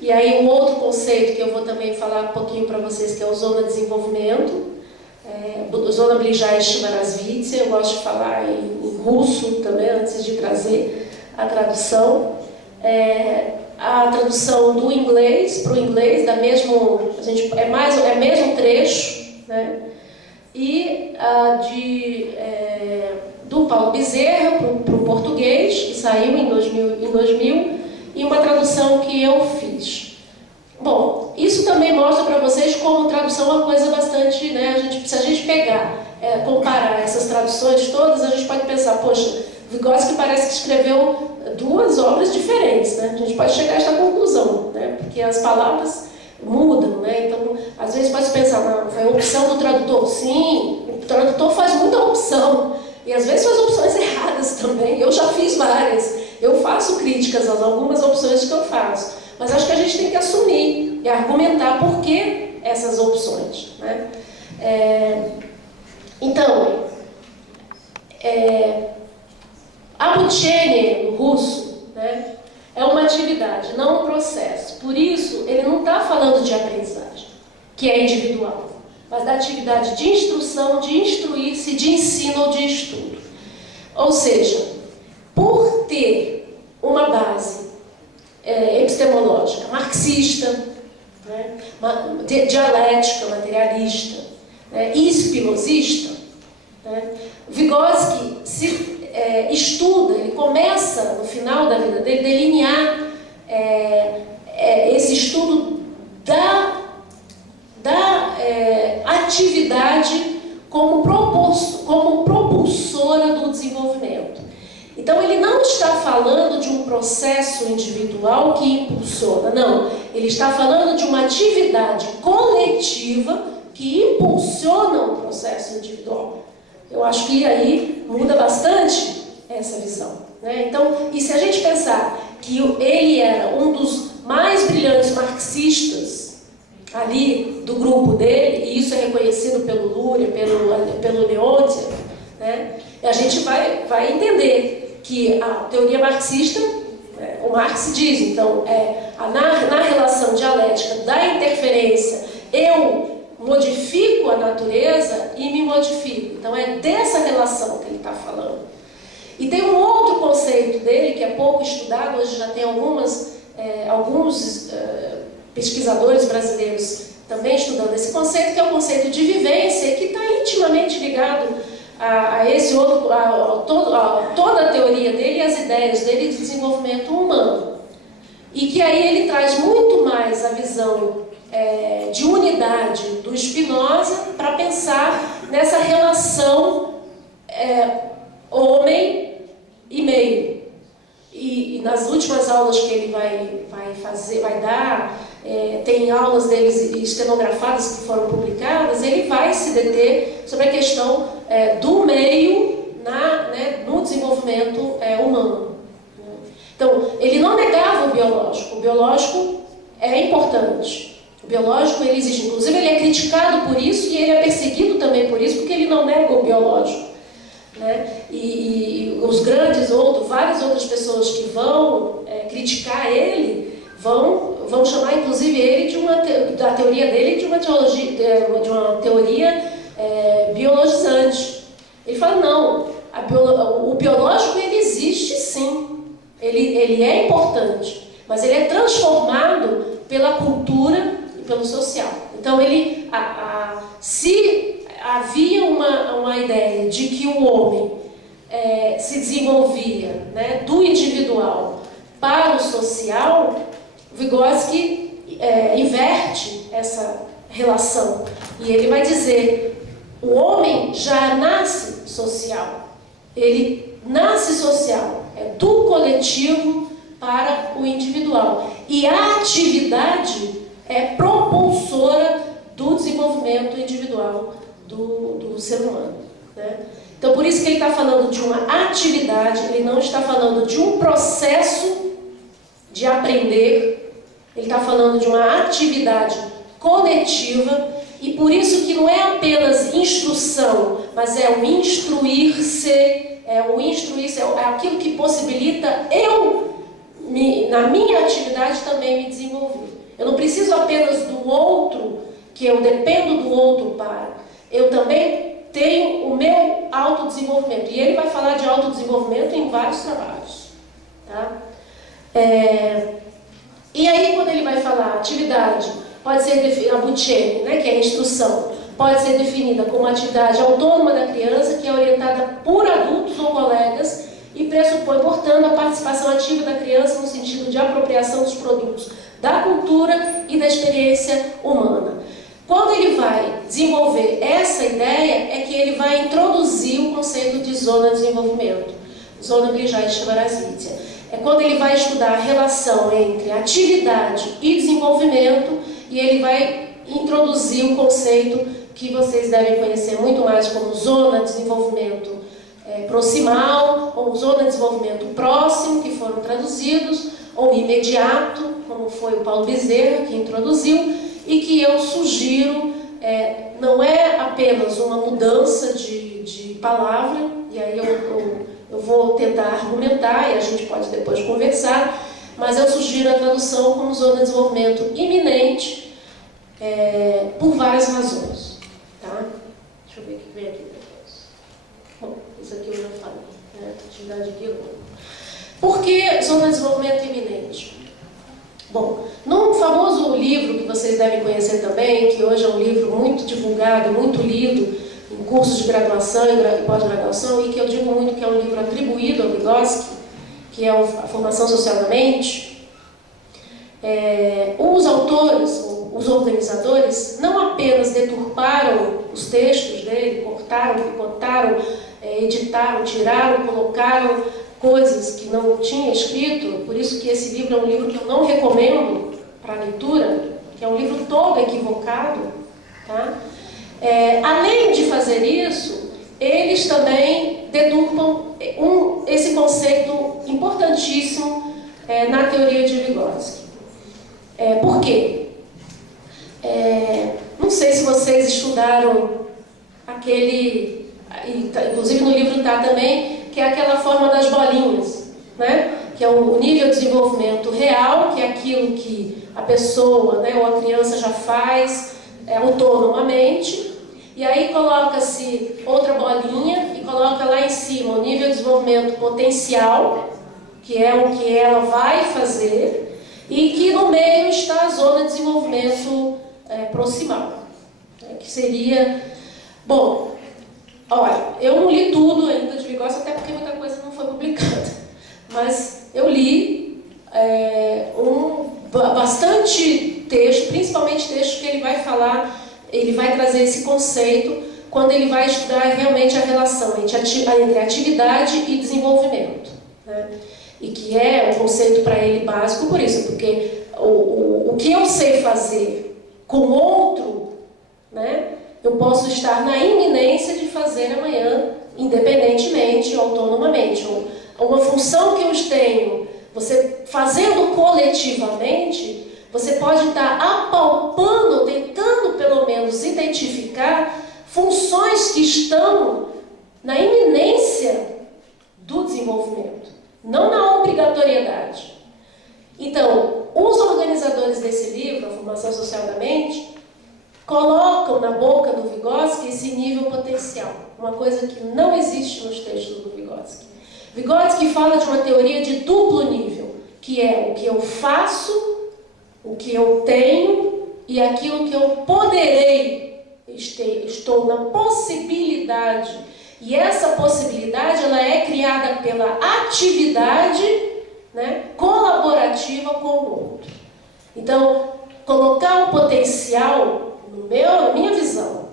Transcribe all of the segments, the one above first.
E aí um outro conceito que eu vou também falar um pouquinho para vocês, que é o Zona de Desenvolvimento, Zona Bližaja Razvitia. Eu gosto de falar em russo também, antes de trazer a tradução. A tradução do inglês para o inglês, é mesmo trecho, né? E do Paulo Bezerra para o português, que saiu em 2000, e uma tradução que eu fiz. Bom, isso também mostra para vocês como tradução é uma coisa bastante, né? Se a gente pegar, comparar essas traduções todas, a gente pode pensar, poxa, Vygotsky parece que escreveu duas obras diferentes, né? A gente pode chegar a esta conclusão, né? Porque as palavras mudam, né? Então, às vezes pode pensar, não, foi a opção do tradutor. Sim, o tradutor faz muita opção, e às vezes faz opções erradas também. Eu já fiz várias, eu faço críticas a algumas opções que eu faço, mas acho que a gente tem que assumir e argumentar por que essas opções, né? Então, обучение, no russo, né, é uma atividade, não um processo. Por isso, ele não está falando de aprendizagem, que é individual, mas da atividade de instrução, de instruir-se, de ensino ou de estudo. Ou seja, por ter uma base epistemológica marxista, né, dialética, materialista, né, e spinozista, né, Vygotsky estuda, ele começa no final da vida dele delinear esse estudo da atividade como propulsora do desenvolvimento. Então ele não está falando de um processo individual que impulsiona, não. Ele está falando de uma atividade coletiva que impulsiona um processo individual. Eu acho que aí muda bastante essa visão, né? Então, e se a gente pensar que ele era um dos mais brilhantes marxistas ali do grupo dele, e isso é reconhecido pelo Luria, pelo Leontiev, né? A gente vai entender que a teoria marxista, o Marx diz, então, na relação dialética da interferência, eu modifico a natureza e me modifico. Então é dessa relação que ele está falando. E tem um outro conceito dele que é pouco estudado, hoje já tem alguns pesquisadores brasileiros também estudando esse conceito, que é o conceito de vivência, que está intimamente ligado a esse outro, toda a teoria dele e as ideias dele de desenvolvimento humano. E que aí ele traz muito mais a visão de unidade do Spinoza para pensar nessa relação homem e meio. E nas últimas aulas que ele vai dar, tem aulas deles estenografadas que foram publicadas, ele vai se deter sobre a questão do meio no desenvolvimento humano. Então, ele não negava o biológico é importante. O biológico, ele existe, inclusive ele é criticado por isso e ele é perseguido também por isso, porque ele não nega o biológico, né? E os várias outras pessoas que vão criticar ele, vão chamar inclusive ele da teoria dele de uma teoria biologizante. Ele fala, não, o biológico ele existe sim, ele é importante, mas ele é transformado pela cultura pelo social. Então, se havia uma ideia de que o homem se desenvolvia, né, do individual para o social, Vygotsky inverte essa relação. E ele vai dizer, o homem já nasce social. Ele nasce social, do coletivo para o individual. E a atividade é propulsora do desenvolvimento individual do ser humano, né? Então, por isso que ele está falando de uma atividade, ele não está falando de um processo de aprender, ele está falando de uma atividade coletiva, e por isso que não é apenas instrução, mas é o instruir-se, é aquilo que possibilita na minha atividade também me desenvolver. Eu não preciso apenas do outro, que eu dependo do outro para. Eu também tenho o meu autodesenvolvimento. E ele vai falar de autodesenvolvimento em vários trabalhos. Tá? E aí, quando ele vai falar atividade, pode ser a Bucciani, né, que é a instrução, pode ser definida como atividade autônoma da criança, que é orientada por adultos ou colegas e pressupõe, portanto, a participação ativa da criança no sentido de apropriação dos produtos da cultura e da experiência humana. Quando ele vai desenvolver essa ideia, é que ele vai introduzir o conceito de zona de desenvolvimento, zona Brijai-Shavarazvitia. É quando ele vai estudar a relação entre atividade e desenvolvimento, e ele vai introduzir o conceito que vocês devem conhecer muito mais como zona de desenvolvimento proximal, ou zona de desenvolvimento próximo, que foram traduzidos, ou imediato, como foi o Paulo Bezerra que introduziu, e que eu sugiro, não é apenas uma mudança de palavra, e aí eu vou tentar argumentar, e a gente pode depois conversar, mas eu sugiro a tradução como zona de desenvolvimento iminente, por várias razões. Tá? Deixa eu ver o que vem aqui depois. Bom, isso aqui eu já falei, né? Atividade biológica. Por que zona de desenvolvimento iminente? Bom, num famoso livro que vocês devem conhecer também, que hoje é um livro muito divulgado, muito lido em cursos de graduação e pós-graduação, e que eu digo muito que é um livro atribuído ao Vygotsky, que é a Formação Social da Mente, os autores, os organizadores, não apenas deturparam os textos dele, cortaram, picotaram, editaram, tiraram, colocaram coisas que não tinha escrito, por isso que esse livro é um livro que eu não recomendo para leitura, que é um livro todo equivocado. Tá? Além de fazer isso, eles também deturpam esse conceito importantíssimo na teoria de Vygotsky. Por quê? Não sei se vocês estudaram aquele, inclusive no livro está também, que é aquela forma das bolinhas, né? Que é o nível de desenvolvimento real, que é aquilo que a pessoa, né, ou a criança já faz autonomamente, e aí coloca-se outra bolinha e coloca lá em cima o nível de desenvolvimento potencial, que é o que ela vai fazer, e que no meio está a zona de desenvolvimento proximal, que seria... Bom, olha, eu não li tudo ainda de Vygotsky, até porque muita coisa não foi publicada, mas eu li bastante texto, principalmente textos que ele vai falar, ele vai trazer esse conceito quando ele vai estudar realmente a relação entre atividade e desenvolvimento, né? E que é um conceito para ele básico por isso, porque o que eu sei fazer com outro, né, eu posso estar na iminência de fazer amanhã, independentemente, autonomamente. Ou uma função que eu tenho, você fazendo coletivamente, você pode estar apalpando, tentando pelo menos identificar funções que estão na iminência do desenvolvimento, não na obrigatoriedade. Então, os organizadores desse livro, A Formação Social da Mente, colocam na boca do Vygotsky esse nível potencial, uma coisa que não existe nos textos do Vygotsky. Vygotsky fala de uma teoria de duplo nível, que é o que eu faço, o que eu tenho e aquilo que eu poderei, estou na possibilidade. E essa possibilidade ela é criada pela atividade, né, colaborativa com o outro. Então, colocar o potencial, na minha visão,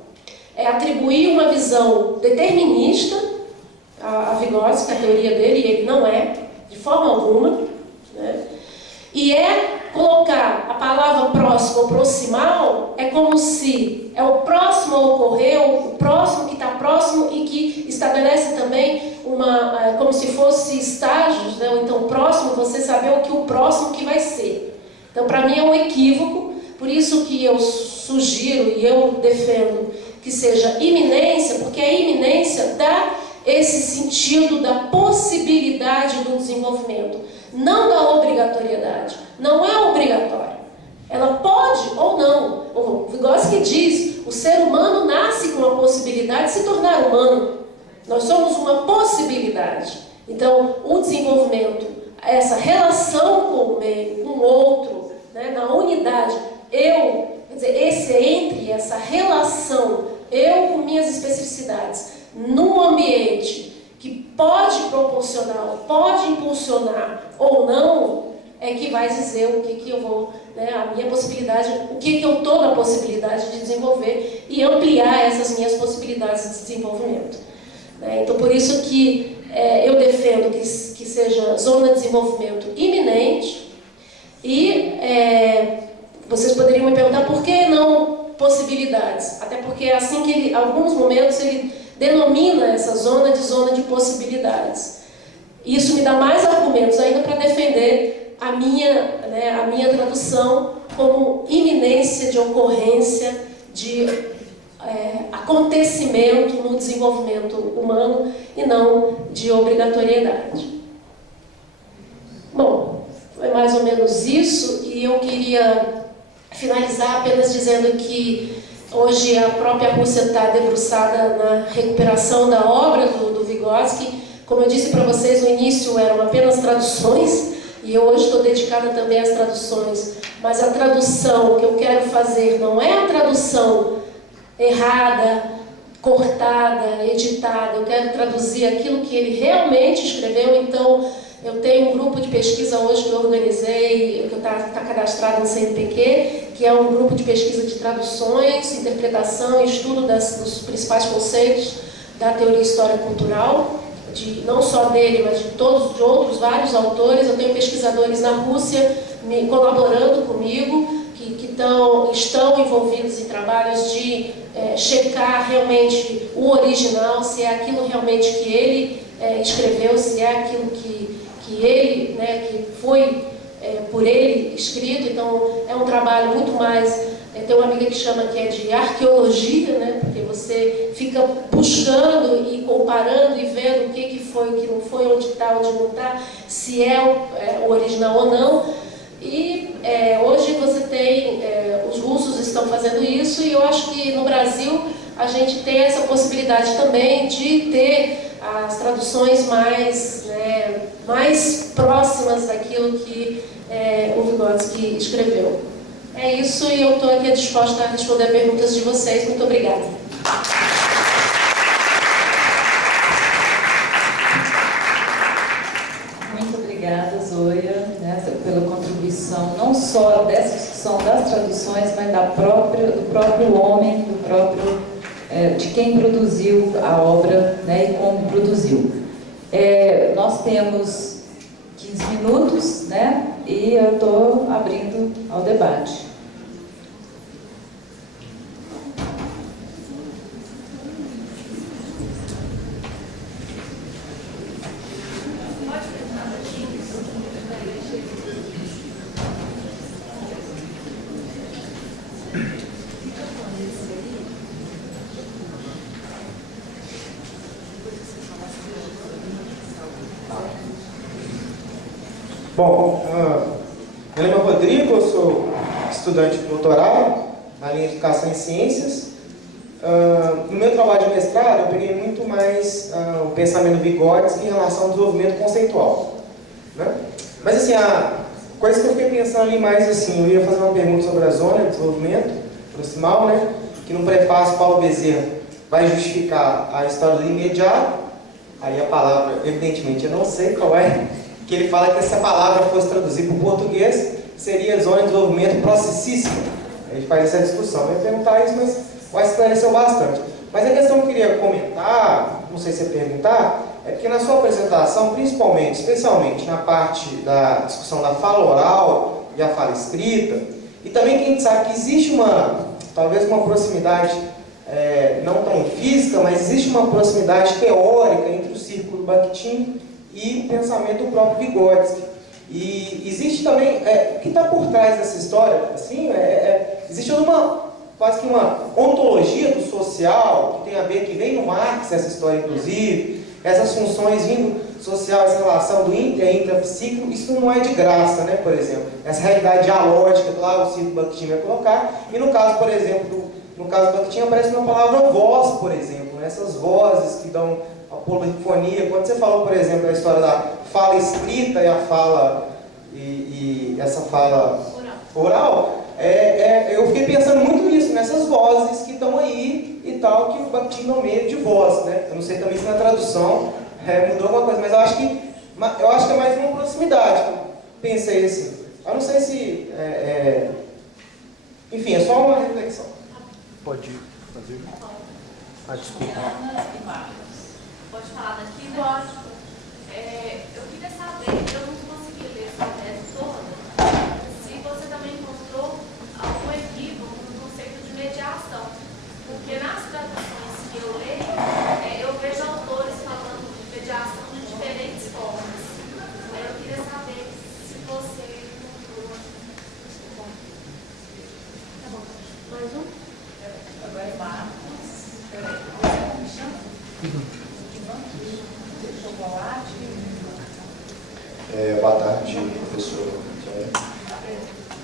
é atribuir uma visão determinista a Vygotsky, a teoria dele, e ele não é, de forma alguma, né? E colocar a palavra próximo ou proximal, é como se é o próximo a ocorrer, o próximo que está próximo e que estabelece também como se fosse estágios, né? Ou então próximo, você saber o próximo que vai ser. Então, para mim é um equívoco, por isso que eu sugiro e eu defendo que seja iminência, porque a iminência dá esse sentido da possibilidade do desenvolvimento, não da obrigatoriedade. Não é obrigatório. Ela diz, o ser humano nasce com a possibilidade de se tornar humano. Nós somos uma possibilidade. Então, o desenvolvimento, essa relação com o meio, com o outro, né, na unidade, quer dizer, essa relação, eu com minhas especificidades, num ambiente que pode proporcionar, pode impulsionar ou não, é que vai dizer o que eu vou, né, a minha possibilidade, o que eu estou na possibilidade de desenvolver e ampliar essas minhas possibilidades de desenvolvimento. Então, por isso que eu defendo que seja zona de desenvolvimento iminente e vocês poderiam me perguntar por que não possibilidades? Até porque é assim que ele, em alguns momentos, ele denomina essa zona de possibilidades. Isso me dá mais argumentos ainda para defender a minha tradução como iminência de ocorrência de acontecimento no desenvolvimento humano e não de obrigatoriedade. Bom, foi mais ou menos isso, e eu queria finalizar apenas dizendo que hoje a própria Rússia está debruçada na recuperação da obra do Vygotsky. Como eu disse para vocês, no início eram apenas traduções, e eu hoje estou dedicada também às traduções, mas a tradução que eu quero fazer não é a tradução errada, cortada, editada. Eu quero traduzir aquilo que ele realmente escreveu. Então, eu tenho um grupo de pesquisa hoje que eu organizei, que está cadastrado no CNPq, que é um grupo de pesquisa de traduções, interpretação e estudo dos principais conceitos da teoria história cultural, não só dele, mas de outros vários autores. Eu tenho pesquisadores na Rússia colaborando comigo, que estão envolvidos em trabalhos de checar realmente o original, se é aquilo realmente que ele escreveu, se é aquilo que ele, que foi por ele escrito. Então, é um trabalho muito mais... Tem uma amiga que chama que é de arqueologia, né? Porque você fica buscando e comparando e vendo o que foi, o que não foi, onde está, onde não está, se é o original ou não. E hoje você tem, os russos estão fazendo isso, e eu acho que no Brasil a gente tem essa possibilidade também de ter as traduções mais próximas daquilo que o Vygotsky escreveu. É isso, e eu estou aqui disposta a responder perguntas de vocês. Muito obrigada. Muito obrigada, Zoya, pela contribuição, não só dessa discussão das traduções, mas do próprio homem, de quem produziu a obra, e como produziu. Nós temos 15 minutos, e eu estou abrindo ao debate. Bom, meu nome é Rodrigo, eu sou estudante de doutorado na linha de Educação em Ciências. No meu trabalho de mestrado, eu peguei muito mais o pensamento do Vygotsky em relação ao desenvolvimento conceitual, né? Mas assim, a coisa que eu fiquei pensando ali mais, assim, eu ia fazer uma pergunta sobre a zona de desenvolvimento proximal, né? Que no prefácio Paulo Bezerra vai justificar a história do imediato. Aí a palavra, evidentemente, eu não sei qual é, que ele fala que se essa palavra fosse traduzir para o português, seria zona de desenvolvimento processíssimo. A gente faz essa discussão. Eu ia perguntar isso, mas o esclareceu bastante. Mas a questão que eu queria comentar, não sei se é perguntar, é porque na sua apresentação, principalmente, especialmente na parte da discussão da fala oral e a fala escrita, e também que a gente sabe que existe talvez uma proximidade, não tão física, mas existe uma proximidade teórica entre o círculo Bakhtin e o pensamento do próprio Vygotsky. E existe também, o que está por trás dessa história, assim, existe quase que uma ontologia do social, que tem a ver, que vem no Marx, essa história inclusive, essas funções vindo social, essa relação do inter e intrapsíquico, isso não é de graça, por exemplo. Essa realidade dialógica que lá o círculo Bakhtin vai colocar, e no caso, por exemplo, no caso do Bakhtin aparece uma palavra voz, por exemplo, né? Essas vozes que dão a polifonia. Quando você falou, por exemplo, da história da fala escrita e a fala e essa fala oral, eu fiquei pensando muito nisso, nessas vozes que estão aí e tal, que o Bakhtin nomeia de voz, né? Eu não sei também se na tradução mudou alguma coisa, mas eu acho que é mais uma proximidade. Pensei assim. Eu não sei se... Enfim, é só uma reflexão. Pode fazer? Desculpa. Ana e Marcos. Pode falar daqui? Lógico. Eu queria saber, eu não consegui ler essa tese toda, se você também encontrou algum equívoco no conceito de mediação. Porque nas traduções que eu leio, eu vejo autores falando de mediação de diferentes formas. Eu queria saber se você encontrou. Tá bom. Mais um? Agora é Marcos. Me chama? Boa tarde, professor.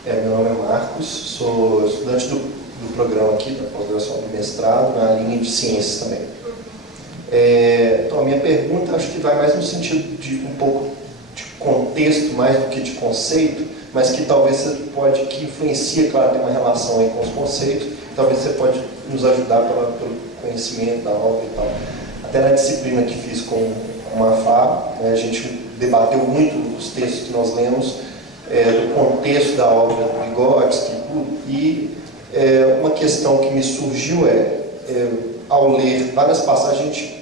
Meu nome é Marcos, sou estudante do programa aqui, da pós-graduação do mestrado, na linha de ciências também. Então, a minha pergunta acho que vai mais no sentido de um pouco de contexto, mais do que de conceito, mas que talvez você pode, que influencia, claro, tem uma relação aí com os conceitos, talvez você pode nos ajudar pelo conhecimento da obra e tal. Até na disciplina que fiz com a FA, a gente debateu muito os textos que nós lemos, do contexto da obra do Vygotsky e uma questão que me surgiu ao ler várias passagens,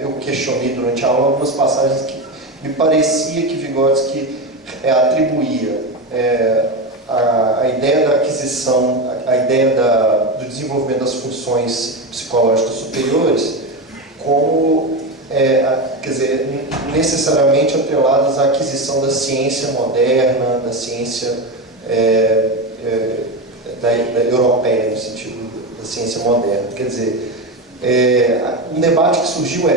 eu questionei durante a aula algumas passagens que me parecia que Vygotsky atribuía a ideia da aquisição, a ideia do desenvolvimento das funções psicológicas superiores como, quer dizer, necessariamente atreladas à aquisição da ciência moderna, da ciência da europeia, no sentido da ciência moderna. Quer dizer, um debate que surgiu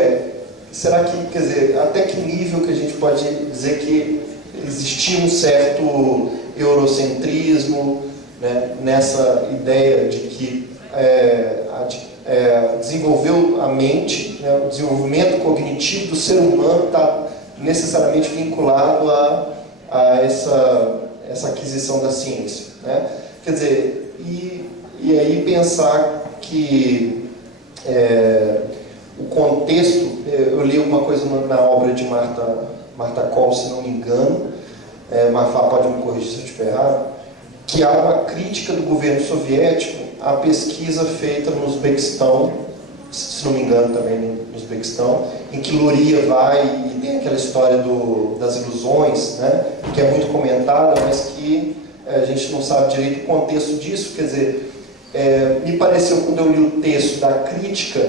será que, quer dizer, até que nível que a gente pode dizer que existia um certo eurocentrismo, né, nessa ideia de que desenvolveu a mente, né, o desenvolvimento cognitivo do ser humano está necessariamente vinculado a essa aquisição da ciência, né? Quer dizer, e aí pensar que o contexto, eu li uma coisa na obra de Marta Koll, se não me engano, Marfá pode me corrigir se eu estiver errado, que há uma crítica do governo soviético à pesquisa feita no Uzbequistão, se não me engano também no Uzbequistão, em que Luria vai e tem aquela história das ilusões, né, que é muito comentada, mas que a gente não sabe direito o contexto disso. Quer dizer, me pareceu, quando eu li o texto da crítica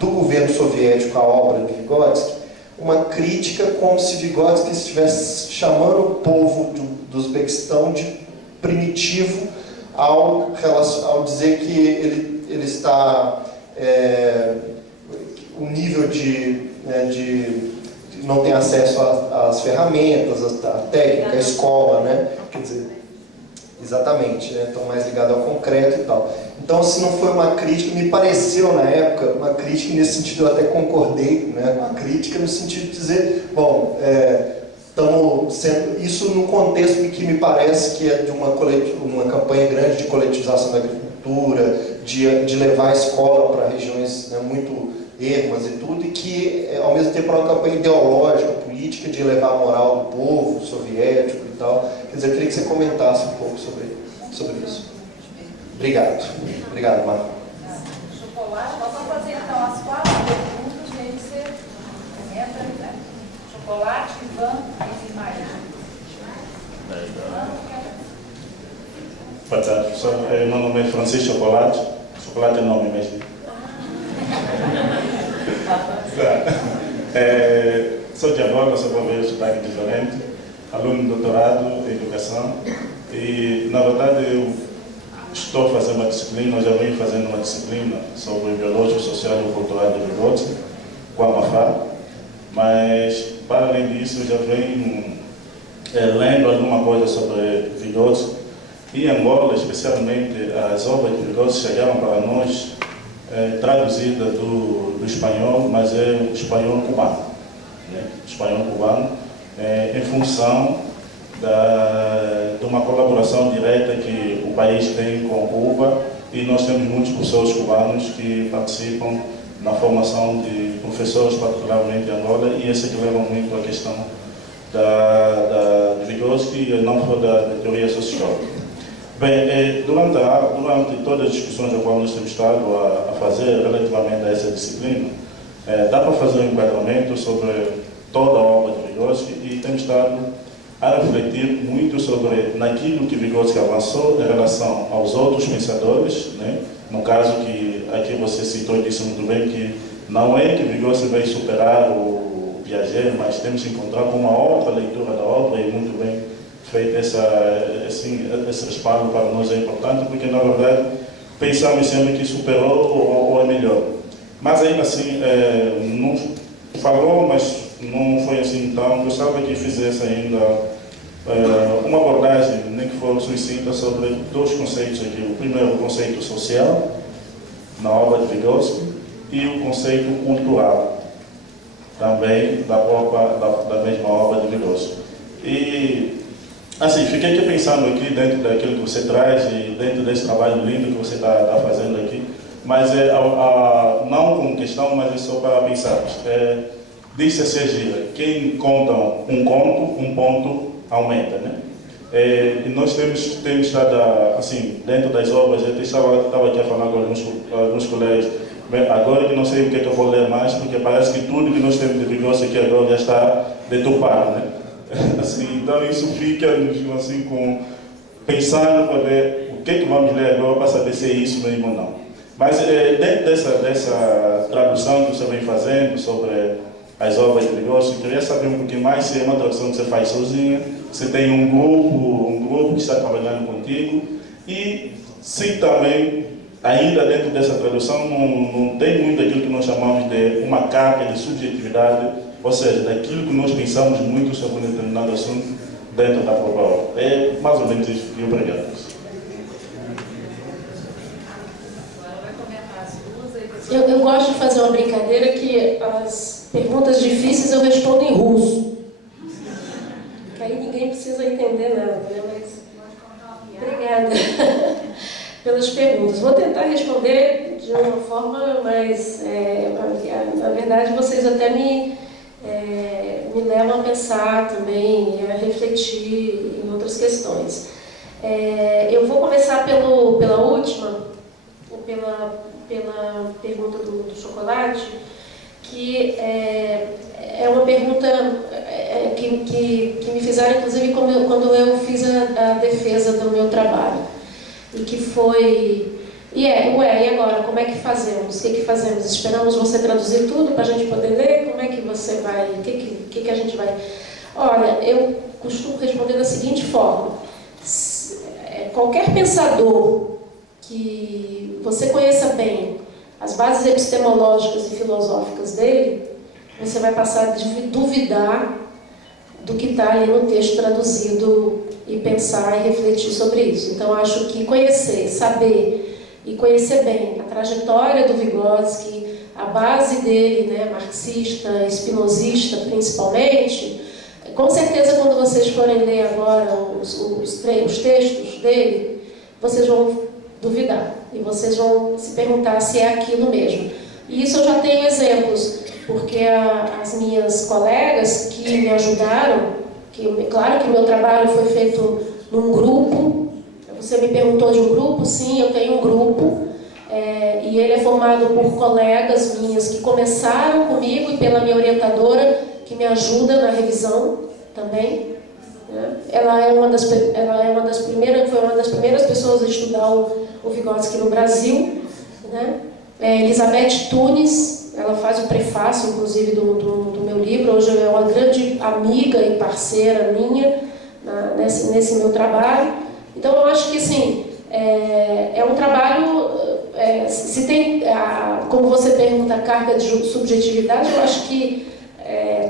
do governo soviético à obra de Vygotsky, uma crítica como se Vygotsky estivesse chamando o povo do Uzbequistão de primitivo ao dizer que ele está um nível de não tem acesso às ferramentas, à técnica, à escola, né? Quer dizer, exatamente, né? Estão mais ligados ao concreto e tal. Então, se não foi uma crítica, me pareceu na época uma crítica, nesse sentido eu até concordei, né? Uma crítica no sentido de dizer, bom, estamos sendo, isso no contexto de que me parece que é de uma campanha grande de coletivização da agricultura, de levar a escola para regiões, né, muito ermas e tudo, e que ao mesmo tempo é uma campanha ideológica, política, de elevar a moral do povo soviético e tal. Quer dizer, eu queria que você comentasse um pouco sobre isso. Obrigado. Obrigado, Marco. Chocolate, nós vamos fazer então as 4 perguntas e aí você entra, né? Chocolate, Ivan e Maria. Boa tarde, professor. Meu nome é Francisco Chocolate. Chocolate é nome mesmo. Sou de Angola, sou para ver o sotaque diferente. Aluno de doutorado em educação. E, na verdade, eu estou fazendo uma disciplina, já venho fazendo uma disciplina sobre o biológico, social e cultural de Vygotsky, com a Mafra. Mas, para além disso, eu já venho lendo alguma coisa sobre Vygotsky Em Angola, especialmente, as obras de Vygotsky chegaram para nós traduzidas do espanhol, mas é o espanhol cubano. Né? Espanhol cubano, em função de uma colaboração direta que o país tem com Cuba, e nós temos muitos professores cubanos que participam na formação de professores, particularmente em Angola, e esse que leva muito a questão de Vygotsky e não só da teoria sociológica. Bem, durante todas as discussões a qual nós temos estado a fazer relativamente a essa disciplina, dá para fazer um enquadramento sobre toda a obra de Vygotsky, e temos estado a refletir muito sobre naquilo que Vygotsky avançou em relação aos outros pensadores, né? No caso que aqui você citou e disse muito bem que não é que Vygotsky veio superar o Piaget, mas temos que encontrar com uma outra leitura da obra, e muito bem feito esse respaldo para nós é importante, porque na verdade pensamos sempre que superou ou é melhor. Mas ainda assim, não falou, mas não foi assim tão. Gostava que fizesse ainda uma abordagem, nem que fosse sucinta, sobre dois conceitos aqui. O primeiro, o conceito social, na obra de Vygotsky, e o conceito cultural, também da mesma obra de Vygotsky. E, assim, fiquei aqui pensando aqui dentro daquilo que você traz e dentro desse trabalho lindo que você está fazendo aqui, mas não como questão, mas é só para pensar. Disse a Gira, quem conta um conto, um ponto aumenta, né? E nós temos estado, assim, dentro das obras, eu estava aqui a falar com alguns colegas, bem, agora que não sei o que eu vou ler mais, porque parece que tudo que nós temos de Vygotsky aqui agora já está deturpado, né? Assim, então isso fica, assim, pensando para ver o que vamos ler agora para saber se é isso mesmo ou não. Mas dentro dessa tradução que você vem fazendo sobre as obras de Vygotsky, queria saber um pouquinho mais se é uma tradução que você faz sozinha, se tem um grupo que está trabalhando contigo, e se também, ainda dentro dessa tradução, não tem muito aquilo que nós chamamos de uma carga de subjetividade, ou seja, daquilo que nós pensamos muito sobre um determinado assunto dentro da própria obra. É mais ou menos isso, e obrigado. Eu gosto de fazer uma brincadeira que as perguntas difíceis eu respondo em russo. Que aí ninguém precisa entender nada, né? Mas obrigada pelas perguntas. Vou tentar responder de uma forma, mas na verdade vocês até me levam a pensar também, a refletir em outras questões. Eu vou começar pela última, ou pela pergunta do chocolate, que é uma pergunta que me fizeram, inclusive, quando eu fiz a defesa do meu trabalho. E que foi... E agora, como é que fazemos? O que fazemos? Esperamos você traduzir tudo para a gente poder ler? Como é que você vai... O que a gente vai... Olha, eu costumo responder da seguinte forma. Qualquer pensador que você conheça bem as bases epistemológicas e filosóficas dele, você vai passar a duvidar do que está ali no texto traduzido e pensar e refletir sobre isso. Então, acho que conhecer, saber e conhecer bem a trajetória do Vygotsky, a base dele, né, marxista, espinosista principalmente, com certeza quando vocês forem ler agora os textos dele, vocês vão duvidar e vocês vão se perguntar se é aquilo mesmo. E isso eu já tenho exemplos, porque as minhas colegas que me ajudaram, claro que o meu trabalho foi feito num grupo. Você me perguntou de um grupo? Sim, eu tenho um grupo, e ele é formado por colegas minhas que começaram comigo e pela minha orientadora, que me ajuda na revisão também. Ela foi uma das primeiras pessoas a estudar o Vygotsky no Brasil, né? Elizabeth Tunes, ela faz o prefácio, inclusive, do meu livro. Hoje é uma grande amiga e parceira minha nesse meu trabalho. Então, eu acho que, assim, é um trabalho... se tem, como você pergunta, a carga de subjetividade, eu acho que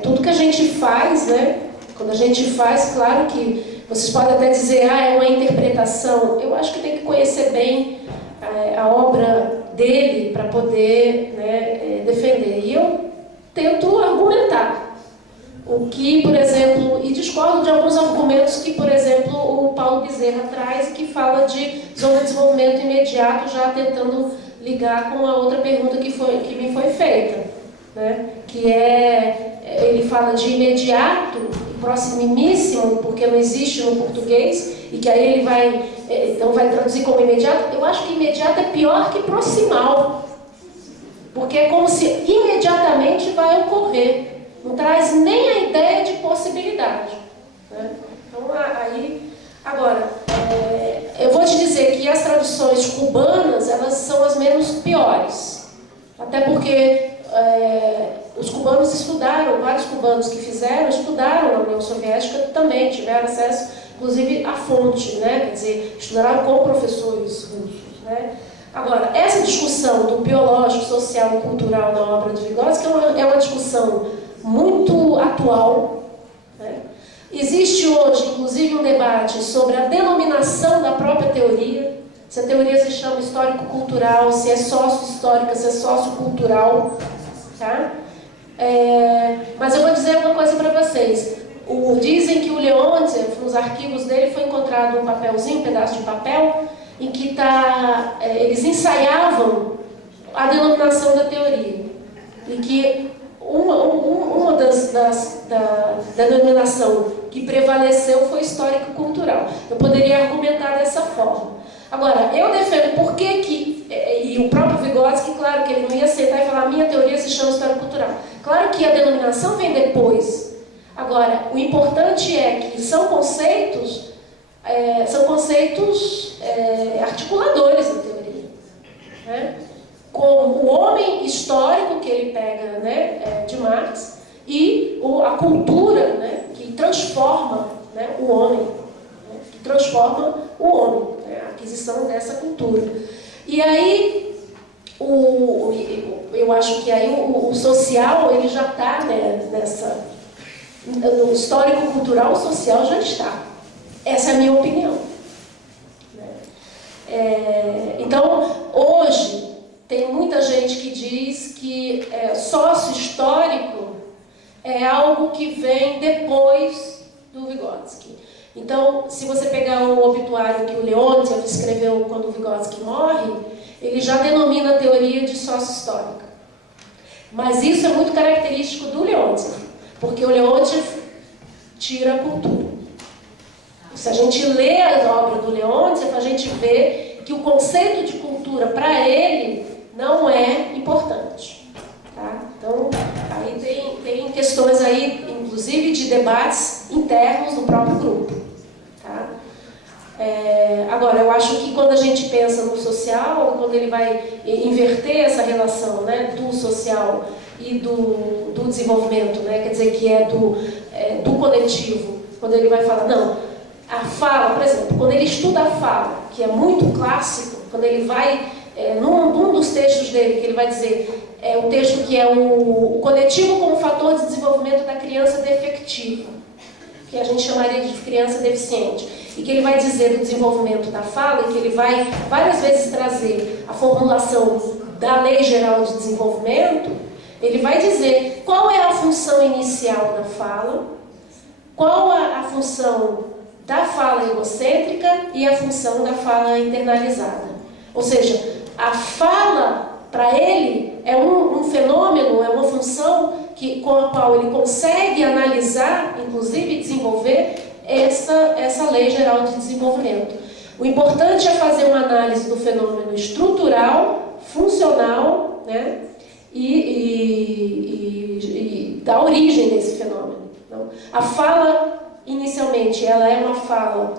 tudo que a gente faz, né? Quando a gente faz, claro que vocês podem até dizer, é uma interpretação. Eu acho que tem que conhecer bem a obra dele para poder, né, defender. E eu tento argumentar. O que, por exemplo, e discordo de alguns argumentos que, por exemplo, o Paulo Bezerra traz, que fala de zona de desenvolvimento imediato, já tentando ligar com a outra pergunta que me foi feita, né? Que ele fala de imediato e proximíssimo, porque não existe no português, e que aí ele vai traduzir como imediato. Eu acho que imediato é pior que proximal, porque é como se imediatamente vai ocorrer. Não traz nem a ideia de possibilidade, né? Então, agora, eu vou te dizer que as traduções cubanas, elas são as menos piores. Até porque os cubanos estudaram, vários cubanos que estudaram na União Soviética também, tiveram acesso, inclusive, à fonte, né? Quer dizer, estudaram com professores russos, né? Agora, essa discussão do biológico, social e cultural na obra de Vygotsky é uma discussão muito atual, né? Existe hoje, inclusive, um debate sobre a denominação da própria teoria, se a teoria se chama histórico-cultural, se é sócio-histórica, se é sócio-cultural, tá? Mas eu vou dizer uma coisa para vocês. Dizem que o Leontiev, nos arquivos dele, foi encontrado um papelzinho, um pedaço de papel, em que eles ensaiavam a denominação da teoria, e que uma da denominação que prevaleceu foi histórico-cultural. Eu poderia argumentar dessa forma. Agora, eu defendo por que e o próprio Vygotsky, claro que ele não ia sentar e falar minha teoria se chama histórico-cultural. Claro que a denominação vem depois. Agora, o importante é que são conceitos articuladores da teoria, né? Como o homem histórico que ele pega, né, de Marx, e a cultura, né, que transforma, né, o homem, né, a aquisição dessa cultura. E aí, eu acho que aí o social ele já está, né, no histórico-cultural, o social já está. Essa é a minha opinião, né? Então, hoje, tem muita gente que diz que sócio-histórico é algo que vem depois do Vygotsky. Então, se você pegar o obituário que o Leontiev escreveu quando o Vygotsky morre, ele já denomina a teoria de sócio-histórica. Mas isso é muito característico do Leontiev, porque o Leontiev tira a cultura. Se a gente lê as obras do Leontiev, a gente vê que o conceito de cultura, para ele, não é importante, tá? Então, aí tem questões aí, inclusive, de debates internos no próprio grupo, tá? Agora, eu acho que quando a gente pensa no social, quando ele vai inverter essa relação, né, do social e do desenvolvimento, né, quer dizer, que é do coletivo, quando ele vai falar, não, a fala, por exemplo, quando ele estuda a fala, que é muito clássico, quando ele vai... num dos textos dele, que ele vai dizer, um texto que é o coletivo como fator de desenvolvimento da criança defectiva, que a gente chamaria de criança deficiente, e que ele vai dizer do desenvolvimento da fala, e que ele vai várias vezes trazer a formulação da Lei Geral de Desenvolvimento. Ele vai dizer qual é a função inicial da fala, qual a função da fala egocêntrica e a função da fala internalizada. Ou seja, a fala, para ele, é um fenômeno, é uma função com a qual ele consegue analisar, inclusive desenvolver, essa Lei Geral de Desenvolvimento. O importante é fazer uma análise do fenômeno estrutural, funcional, né, e da origem desse fenômeno. Então, a fala, inicialmente, ela é uma fala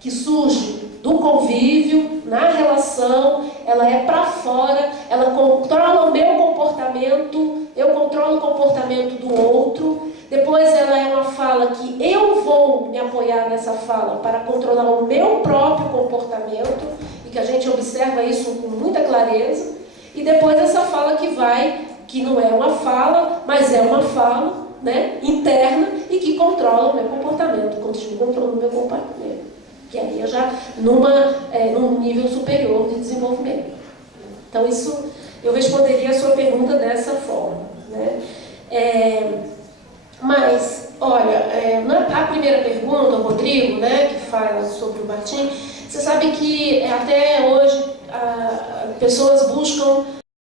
que surge do convívio, na relação, ela é para fora, ela controla o meu comportamento, eu controlo o comportamento do outro. Depois ela é uma fala que eu vou me apoiar nessa fala para controlar o meu próprio comportamento, e que a gente observa isso com muita clareza. E depois essa fala que não é uma fala, mas é uma fala, né, interna, e que controlam o meu comportamento, controlam o meu comportamento, que aí é já num nível superior de desenvolvimento. Então, isso, eu responderia a sua pergunta dessa forma, né? Mas, olha, a primeira pergunta, o Rodrigo, né, que fala sobre o Martim, você sabe que até hoje pessoas buscam